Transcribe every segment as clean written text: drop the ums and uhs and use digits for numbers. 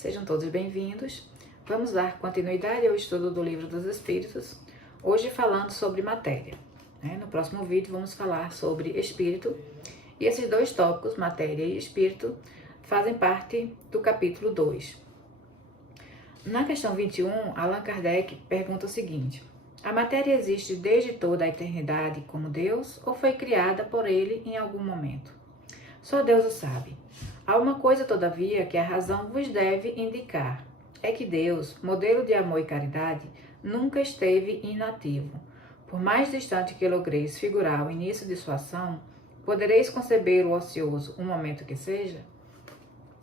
Sejam todos bem-vindos. Vamos dar continuidade ao estudo do Livro dos Espíritos, hoje falando sobre matéria. No próximo vídeo vamos falar sobre espírito, e esses dois tópicos, matéria e espírito, fazem parte do capítulo 2. Na questão 21, Allan Kardec pergunta o seguinte: a matéria existe desde toda a eternidade como Deus ou foi criada por Ele em algum momento? Só Deus o sabe. Há uma coisa, todavia, que a razão vos deve indicar. É que Deus, modelo de amor e caridade, nunca esteve inativo. Por mais distante que logreis figurar o início de sua ação, podereis conceber o ocioso um momento que seja?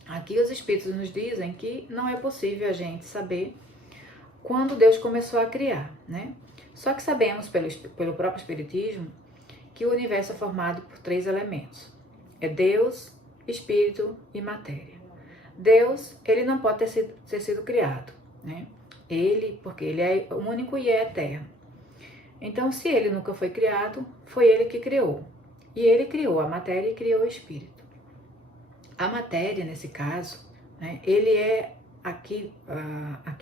Aqui os Espíritos nos dizem que não é possível a gente saber quando Deus começou a criar, Só que sabemos pelo próprio Espiritismo que o universo é formado por 3 elementos. É Deus, Espírito e matéria. Deus, ele não pode ter sido criado, Ele, porque ele é único e é eterno. Então, se ele nunca foi criado, foi ele que criou. E ele criou a matéria e criou o espírito. A matéria, nesse caso, ele é, aqui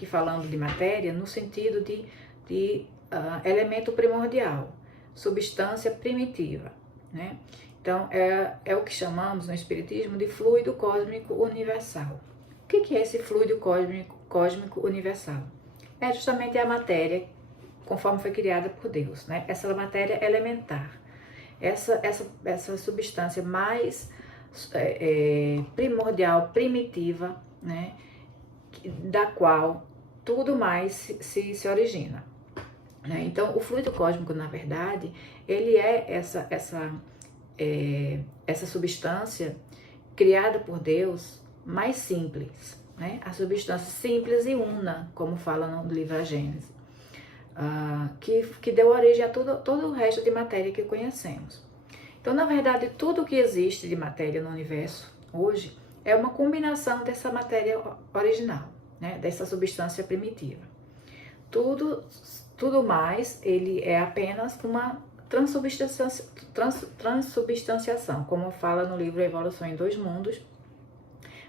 falando de matéria, no sentido de elemento primordial, substância primitiva, Então, é o que chamamos no Espiritismo de fluido cósmico universal. O que é esse fluido cósmico universal? É justamente a matéria, conforme foi criada por Deus, Essa matéria elementar, essa substância mais primordial, primitiva, da qual tudo mais se origina. Então, o fluido cósmico, na verdade, ele é essa substância criada por Deus mais simples, a substância simples e una, como fala no livro A Gênese, que deu origem a todo o resto de matéria que conhecemos. Então, na verdade, tudo que existe de matéria no universo hoje é uma combinação dessa matéria original, dessa substância primitiva. Tudo mais, ele é apenas uma transubstanciação, como fala no livro Evolução em Dois Mundos,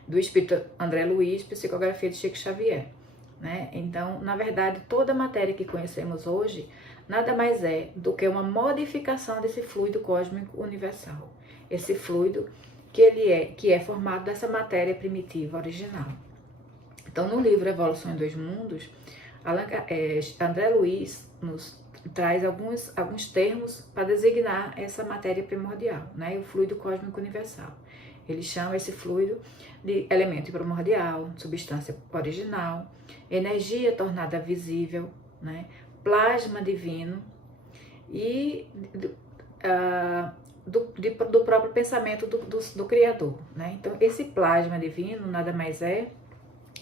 do espírito André Luiz, psicografia de Chico Xavier. Então, na verdade, toda a matéria que conhecemos hoje nada mais é do que uma modificação desse fluido cósmico universal. Esse fluido que é formado dessa matéria primitiva original. Então, no livro Evolução em Dois Mundos, André Luiz nos traz alguns termos para designar essa matéria primordial, o fluido cósmico universal. Ele chama esse fluido de elemento primordial, substância original, energia tornada visível, plasma divino e do próprio pensamento do Criador. Então, esse plasma divino nada mais é,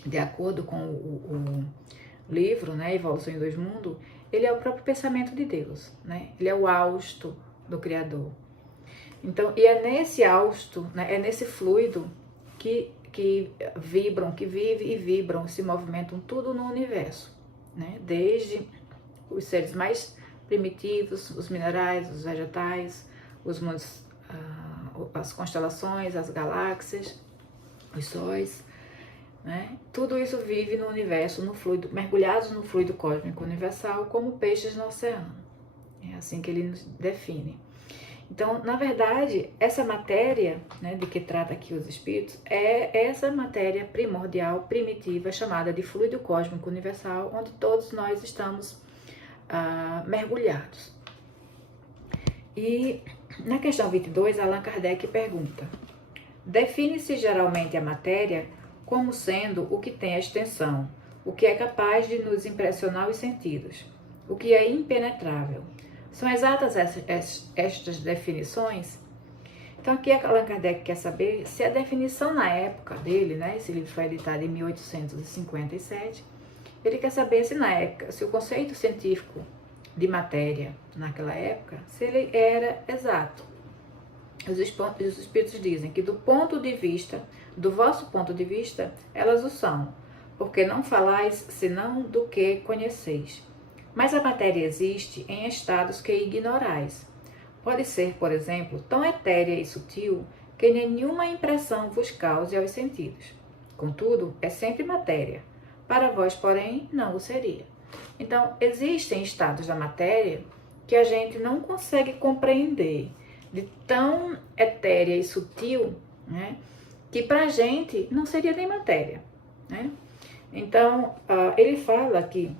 de acordo com o livro, Evolução em Dois Mundos, ele é o próprio pensamento de Deus, Ele é o hausto do Criador. Então, e é nesse hausto, é nesse fluido que vibram, que vive e vibram, se movimentam tudo no universo, Desde os seres mais primitivos, os minerais, os vegetais, os mundos, as constelações, as galáxias, os sóis, Tudo isso vive no universo, no fluido, mergulhados no fluido cósmico universal, como peixes no oceano. É assim que ele nos define. Então, na verdade, essa matéria, de que trata aqui os Espíritos, é essa matéria primordial, primitiva, chamada de fluido cósmico universal, onde todos nós estamos mergulhados. E na questão 22, Allan Kardec pergunta: define-se geralmente a matéria como sendo o que tem a extensão, o que é capaz de nos impressionar os sentidos, o que é impenetrável. São exatas estas definições? Então, aqui Allan Kardec quer saber se a definição na época dele, esse livro foi editado em 1857, ele quer saber se na época, se o conceito científico de matéria naquela época, se ele era exato. Os Espíritos dizem que do vosso ponto de vista, elas o são, porque não falais senão do que conheceis. Mas a matéria existe em estados que ignorais. Pode ser, por exemplo, tão etérea e sutil que nenhuma impressão vos cause aos sentidos. contudo, é sempre matéria. Para vós, porém, não o seria. Então, existem estados da matéria que a gente não consegue compreender, de tão etérea e sutil, né, que para a gente não seria nem matéria, né? Então, ele fala que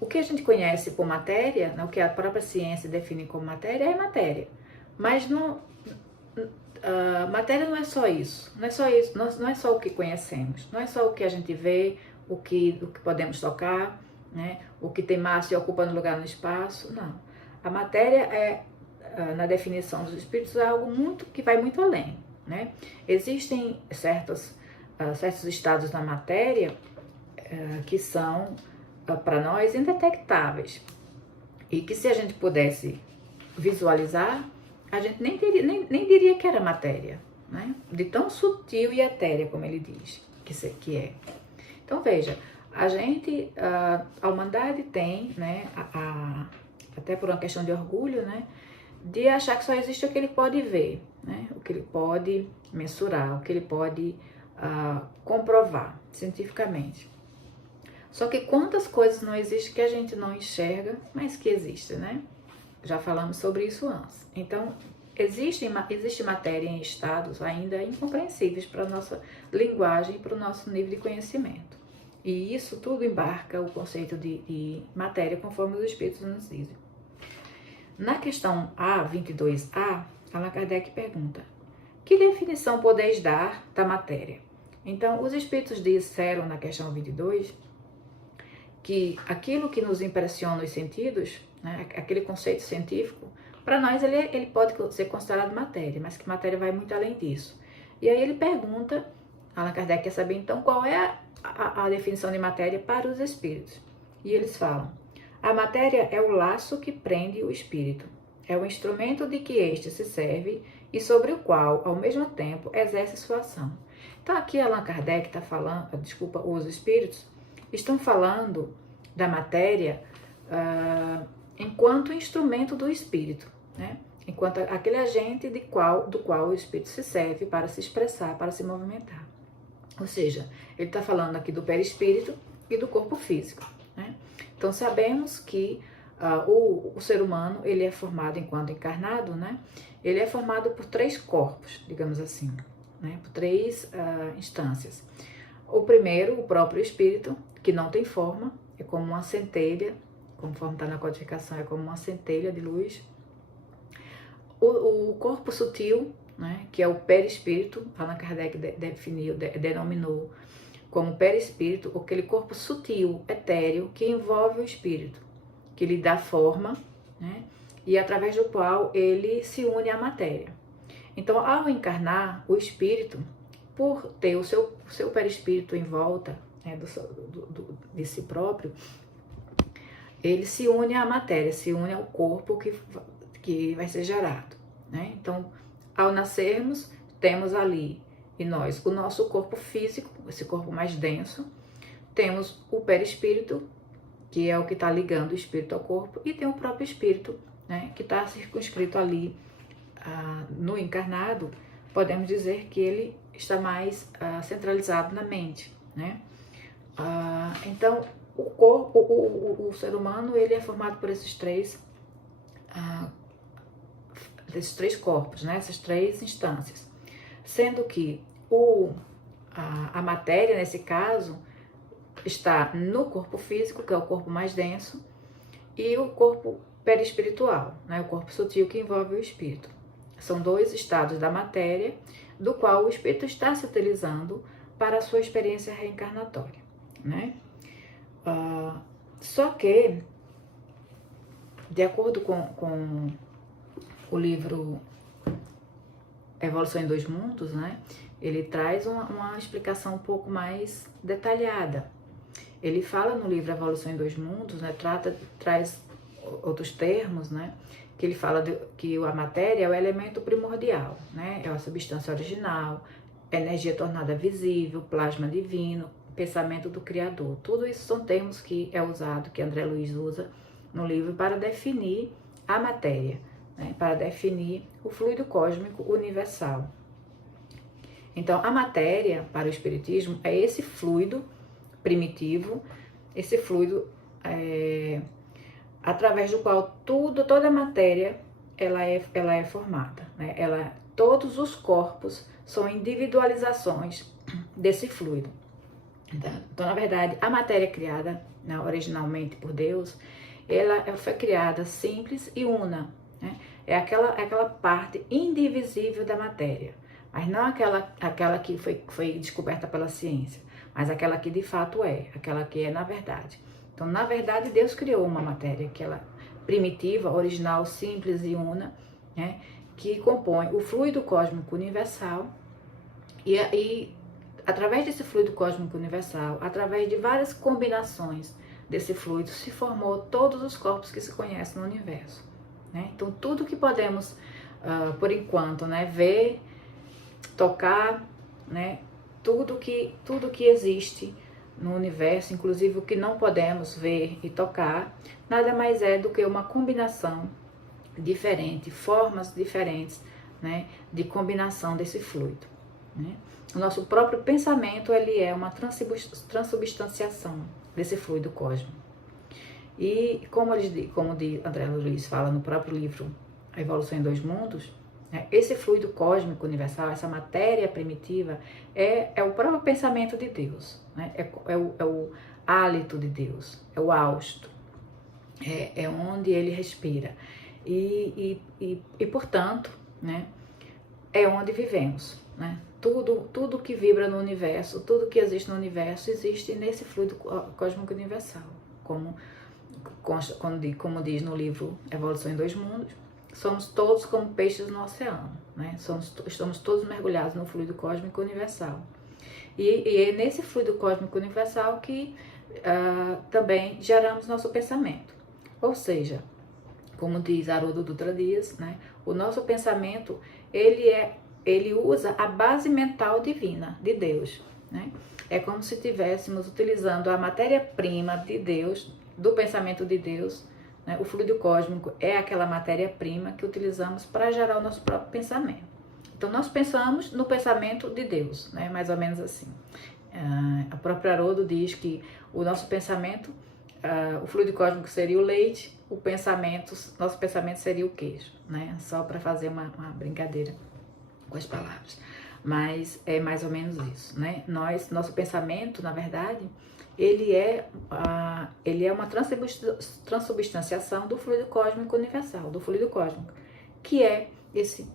o que a gente conhece por matéria, né, o que a própria ciência define como matéria, é matéria. Mas matéria não é só isso, não é só isso, não é só o que conhecemos, não é só o que a gente vê, o que podemos tocar, né, o que tem massa e ocupa no lugar no espaço, não. A matéria é, na definição dos espíritos, é algo que vai muito além, né? Existem certos estados da matéria que são, para nós, indetectáveis, e que se a gente pudesse visualizar, a gente nem diria que era matéria, né? De tão sutil e etérea, como ele diz que é. Então veja, a humanidade tem, né, até por uma questão de orgulho, né, de achar que só existe o que ele pode ver, né, o que ele pode mensurar, o que ele pode comprovar cientificamente. Só que quantas coisas não existem que a gente não enxerga, mas que existem, né? Já falamos sobre isso antes. Então, existe matéria em estados ainda incompreensíveis para a nossa linguagem e para o nosso nível de conhecimento. E isso tudo embarca o conceito de matéria, conforme os espíritos nos dizem. Na questão A22A, Allan Kardec pergunta: que definição podeis dar da matéria? Então, os espíritos disseram na questão 22 que aquilo que nos impressiona os sentidos, né, aquele conceito científico, para nós ele pode ser considerado matéria, mas que matéria vai muito além disso. E aí ele pergunta, Allan Kardec quer saber então qual é a definição de matéria para os espíritos. E eles falam: a matéria é o laço que prende o espírito, é o instrumento de que este se serve e sobre o qual, ao mesmo tempo, exerce sua ação. Então aqui Allan Kardec está falando, os espíritos estão falando da matéria enquanto instrumento do espírito, né? Enquanto aquele agente do qual o espírito se serve para se expressar, para se movimentar. Ou seja, ele está falando aqui do perispírito e do corpo físico, né? Então sabemos que o ser humano, ele é formado enquanto encarnado, né? Ele é formado por 3 corpos, digamos assim, né? Por 3 instâncias. O primeiro, o próprio espírito, que não tem forma, é como uma centelha, conforme está na codificação, é como uma centelha de luz. O corpo sutil, né, que é o perispírito, Allan Kardec denominou como perispírito aquele corpo sutil, etéreo, que envolve o espírito, que lhe dá forma, né, e através do qual ele se une à matéria. Então, ao encarnar, o espírito, por ter o seu perispírito em volta, né, de si próprio, ele se une à matéria, se une ao corpo que vai ser gerado, né? Então, ao nascermos, temos ali em nós o nosso corpo físico, esse corpo mais denso, temos o perispírito, que é o que está ligando o espírito ao corpo, e tem o próprio espírito, né, que está circunscrito ali no encarnado. Podemos dizer que ele está mais centralizado na mente, né? Então, o corpo, o ser humano, ele é formado por esses três corpos, né? Essas 3 instâncias. Sendo que a matéria, nesse caso, está no corpo físico, que é o corpo mais denso, e o corpo perispiritual, né? O corpo sutil que envolve o espírito. São 2 estados da matéria, do qual o espírito está se utilizando para a sua experiência reencarnatória, né? Só que, de acordo com o livro Evolução em 2 Mundos, né, ele traz uma explicação um pouco mais detalhada. Ele fala no livro Evolução em 2 Mundos, né, traz outros termos, né, que ele fala que a matéria é o elemento primordial, né, é a substância original, energia tornada visível, plasma divino, pensamento do Criador. Tudo isso são termos que é usado, que André Luiz usa no livro para definir a matéria, né, para definir o fluido cósmico universal. Então, a matéria, para o Espiritismo, é esse fluido primitivo, esse fluido através do qual toda a matéria ela é formada, né? Todos os corpos são individualizações desse fluido. Então, na verdade, a matéria criada, né, originalmente por Deus, ela foi criada simples e una, né? É aquela parte indivisível da matéria, mas não aquela que foi descoberta pela ciência, mas aquela que de fato aquela que é na verdade. Então, na verdade, Deus criou uma matéria que ela primitiva, original, simples e una, né, que compõe o fluido cósmico universal e através desse fluido cósmico universal, através de várias combinações desse fluido, se formou todos os corpos que se conhecem no universo, né? Então, tudo que podemos, por enquanto, né, ver, tocar, né, tudo que existe no universo, inclusive o que não podemos ver e tocar, nada mais é do que uma combinação diferente, formas diferentes, né, de combinação desse fluido, né? O nosso próprio pensamento, ele é uma transubstanciação desse fluido cósmico. E como André Luiz fala no próprio livro A Evolução em Dois Mundos, né, esse fluido cósmico universal, essa matéria primitiva, é o próprio pensamento de Deus, né? É o hálito de Deus, é o hausto, é onde ele respira. E portanto, né, é onde vivemos, né? Tudo que vibra no universo, tudo que existe no universo, existe nesse fluido cósmico universal. Como diz no livro Evolução em Dois Mundos, somos todos como peixes no oceano, né? Estamos todos mergulhados no fluido cósmico universal. E é nesse fluido cósmico universal que também geramos nosso pensamento. Ou seja, como diz Haroldo Dutra Dias, né, o nosso pensamento, ele usa a base mental divina, de Deus, né? É como se estivéssemos utilizando a matéria-prima de Deus, do pensamento de Deus, né? O fluido cósmico é aquela matéria-prima que utilizamos para gerar o nosso próprio pensamento. Então, nós pensamos no pensamento de Deus, né? Mais ou menos assim. A própria Haroldo diz que o nosso pensamento, o fluido cósmico seria o leite, nosso pensamento seria o queijo, né? Só para fazer uma brincadeira com as palavras. Mas é mais ou menos isso, né? Nosso pensamento, na verdade, ele é uma transubstanciação do fluido cósmico universal, do fluido cósmico, que é esse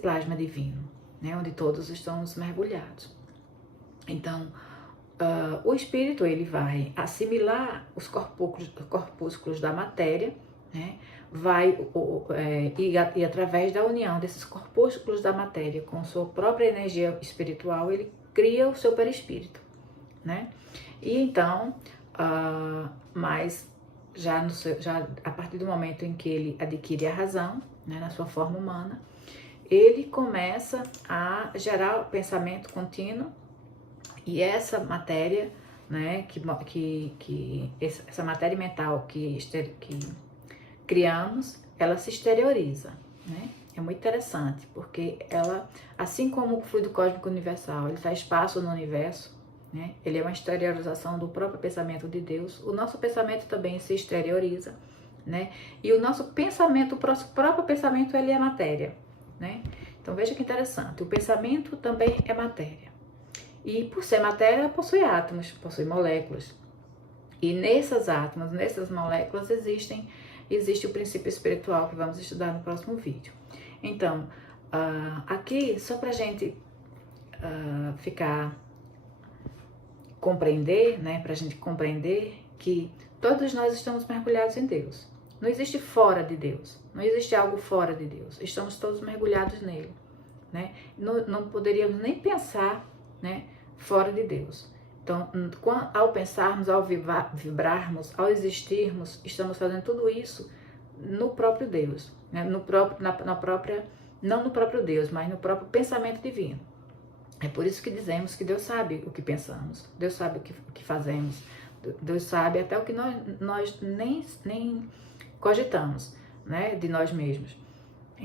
plasma divino, né? Onde todos estamos mergulhados. Então, o espírito, ele vai assimilar os corpúsculos da matéria, né? E através da união desses corpúsculos da matéria com sua própria energia espiritual, ele cria o seu perispírito, né? E então, mas já a partir do momento em que ele adquire a razão, né, na sua forma humana, ele começa a gerar o pensamento contínuo, e essa matéria, né, essa matéria mental que criamos, ela se exterioriza, né? É muito interessante, porque ela, assim como o fluido cósmico universal, ele faz espaço no universo, né? Ele é uma exteriorização do próprio pensamento de Deus. O nosso pensamento também se exterioriza, né? E o nosso pensamento, o próprio pensamento, ele é matéria, né? Então veja que interessante, o pensamento também é matéria. E por ser matéria, possui átomos, possui moléculas. E nesses átomos, nessas moléculas, existe o princípio espiritual que vamos estudar no próximo vídeo. Então, aqui, só para a gente compreender, né, para a gente compreender que todos nós estamos mergulhados em Deus. Não existe fora de Deus, não existe algo fora de Deus. Estamos todos mergulhados nele, né? Não poderíamos nem pensar, né, fora de Deus. Então, ao pensarmos, ao vibrarmos, ao existirmos, estamos fazendo tudo isso no próprio Deus, né? Não no próprio Deus, mas no próprio pensamento divino. É por isso que dizemos que Deus sabe o que pensamos, Deus sabe o que fazemos, Deus sabe até o que nós nem cogitamos, né, de nós mesmos.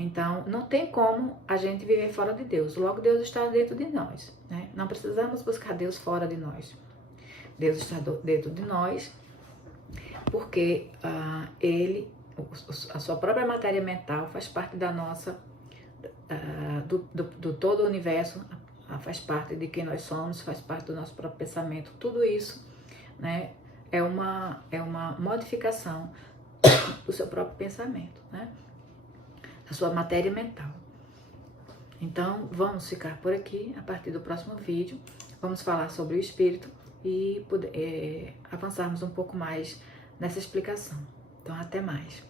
Então, não tem como a gente viver fora de Deus. Logo, Deus está dentro de nós, né? Não precisamos buscar Deus fora de nós. Deus está dentro de nós porque a sua própria matéria mental faz parte da nossa, do todo o universo, faz parte de quem nós somos, faz parte do nosso próprio pensamento. Tudo isso, né, é uma modificação do seu próprio pensamento, né? A sua matéria mental. Então, vamos ficar por aqui. A partir do próximo vídeo, vamos falar sobre o espírito e avançarmos um pouco mais nessa explicação. Então, até mais.